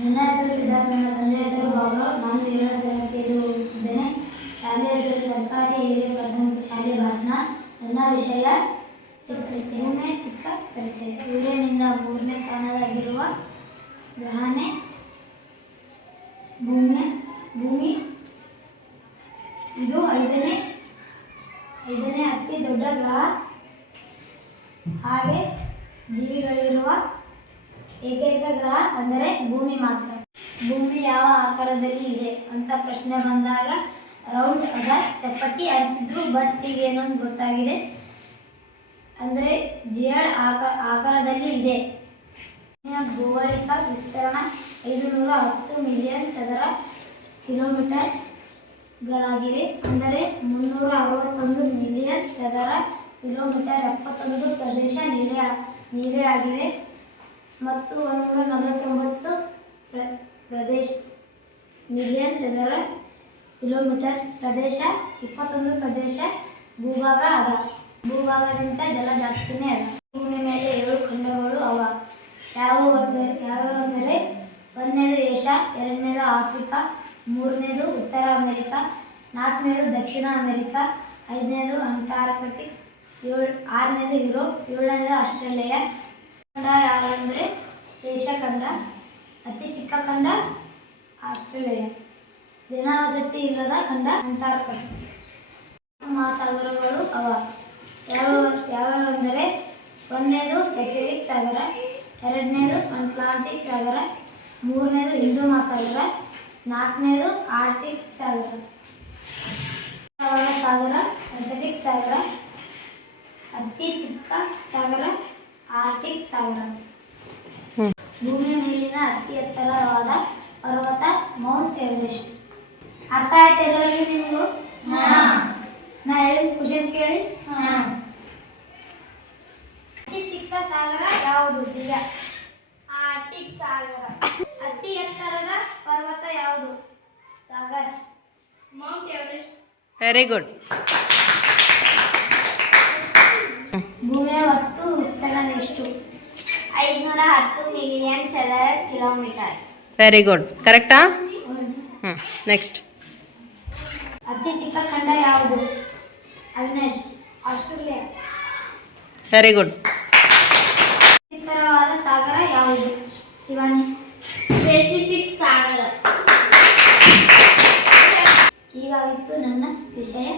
ನನ್ನ ಹೆಸರು ಸಿದ್ಧಾರ್ಥ ನನ್ನ ಹೆಸರು ನಾನು ಏಳನೇ ಹೆಸರು ಸರ್ಕಾರಿ ಹಿರಿಯ ಪ್ರಾಥಮಿಕ ಶಾಲೆ ಭಾಷಣ. ನನ್ನ ವಿಷಯ ಚಿಕ್ಕ ಚಿಕ್ಕ ಪರಿಚಯ. ಸೂರ್ಯನಿಂದ ಮೂರನೇ ಸ್ಥಾನದಾಗಿರುವ ಗ್ರಹಣೆ ಭೂಮಿ ಭೂಮಿ. ಇದು ಐದನೇ ಐದನೇ ಅತಿ ದೊಡ್ಡ ಗ್ರಹ. ಹಾಗೆ ಜೀವಿಗಳಿರುವ ಏಕೈಕ ಗ್ರಹ ಅಂದರೆ ಭೂಮಿ ಮಾತ್ರ. ಭೂಮಿ ಯಾವ ಆಕಾರದಲ್ಲಿ ಇದೆ ಅಂತ ಪ್ರಶ್ನೆ ಬಂದಾಗ ರೌಂಡ್ ಅದ. ಚಪ್ಪಟ್ಟಿ ಅಂತಿದ್ರು ಬಟ್ ಈಗ ಏನೊಂದು ಗೊತ್ತಾಗಿದೆ? ಅಂದರೆ ಜಿಯಡ್ ಆಕಾರ ಆಕಾರದಲ್ಲಿ ಇದೆ. ಭೌಗೋಳಿಕ ವಿಸ್ತರಣ ಐದು ನೂರ ಹತ್ತು ಮಿಲಿಯನ್ ಚದರ ಕಿಲೋಮೀಟರ್ಗಳಾಗಿವೆ. ಅಂದರೆ ಮುನ್ನೂರ ಅರವತ್ತೊಂದು ಮಿಲಿಯನ್ ಚದರ ಕಿಲೋಮೀಟರ್ ಎಪ್ಪತ್ತೊಂದು ಪ್ರದೇಶ ನೀರೇ ನೀರೇ ಆಗಿವೆ ಮತ್ತು ಒಂದೂರ ನಲವತ್ತೊಂಬತ್ತು ಪ್ರ, ಪ್ರದೇಶ ಮಿಲಿಯನ್ ಚದರ ಕಿಲೋಮೀಟರ್ ಪ್ರದೇಶ, ಇಪ್ಪತ್ತೊಂದು ಪ್ರದೇಶ ಭೂಭಾಗ ಅದ. ಭೂಭಾಗದಿಂದ ಜಲ ಜಾಸ್ತಿನೇ ಅದ. ಭೂಮಿ ಮೇಲೆ ಏಳು ಖಂಡಗಳು ಅವ. ಯಾವ ಯಾವ ಯಾವ್ಯಾವ ಅಂದರೆ, ಒಂದನೇದು ಏಷ್ಯಾ, ಎರಡನೇದು ಆಫ್ರಿಕಾ, ಮೂರನೇದು ಉತ್ತರ ಅಮೆರಿಕಾ, ನಾಲ್ಕನೇದು ದಕ್ಷಿಣ ಅಮೆರಿಕಾ, ಐದನೇದು ಅಂಟಾರ್ಕಟಿಕ್, ಏಳು, ಆರನೇದು ಯುರೋಪ್, ಏಳನೇದು ಆಸ್ಟ್ರೇಲಿಯಾ ಏಷ್ಯಾ ಖಂಡ ಅತಿ ಚಿಕ್ಕ ಖಂಡ ಆಸ್ಟ್ರೇಲಿಯಾ ಜನವಸತಿ ಇಲ್ಲದ ಖಂಡ ಅಂಟಾರ್ಕಟಿಕ್ ಮಹಾಸಾಗರಗಳು ಅವ. ಯಾವ ಯಾವ್ಯಾವೆಂದರೆ ಒಂದನೇದು ಪೆಸಿಫಿಕ್ ಸಾಗರ, ಎರಡನೇದು ಅಟ್ಲಾಂಟಿಕ್ ಸಾಗರ, ಮೂರನೇದು ಹಿಂದೂ ಮಹಾಸಾಗರ, ನಾಲ್ಕನೇದು ಆರ್ಟಿಕ್ ಸಾಗರ. ಸಾಗರ ಪೆಸಿಫಿಕ್ ಸಾಗರ, ಅತಿ ಚಿಕ್ಕ ಸಾಗರ ಆರ್ಟಿಕ್ ಸಾಗರ. ಭೂಮಿಯ ಮೇಲಿನ ಅತಿ ಎತ್ತರವಾದ ಪರ್ವತ ಮೌಂಟ್ ಎವರೆಸ್ಟ್. ಅರ್ಥ ಆಯ್ತು ಎಲ್ಲರಿಗೂ ನಿಮಗೂ? ನಾ ಹೇಳಿದ ಕ್ವಶನ್ ಕೇಳಿ? ಅತಿ ಚಿಕ್ಕ ಸಾಗರ ಯಾವುದು? ದಿಗ ಆರ್ಟಿಕ್ ಸಾಗರ. ಅತಿ ಎತ್ತರದ ಪರ್ವತ ಯಾವುದು? Sagar. Mount Everest. Very good ಭೂಮಿಯ ಒಟ್ಟು ವಿಸ್ತರಣೆ ಎಷ್ಟು? ಐದುನೂರ ಹತ್ತು ಮಿಲಿಯನ್ ಚದರ ಕಿಲೋಮೀಟರ್ ವೆರಿ ಗುಡ್ ಕರೆಕ್ಟಾ ಹ್ಞೂ ನೆಕ್ಸ್ಟ್ ಅತಿ ಚಿಕ್ಕ ಖಂಡ ಯಾವುದು? ಅವಿನಾಶ್ ಆಸ್ಟ್ರೇಲಿಯಾ. ವೆರಿ ಗುಡ್ ಎತ್ತರವಾದ ಸಾಗರ ಯಾವುದು? ಶಿವಾನಿ. ಪೆಸಿಫಿಕ್ ಸಾಗರ. ಹೀಗಾಗಿತ್ತು ನನ್ನ ವಿಷಯ.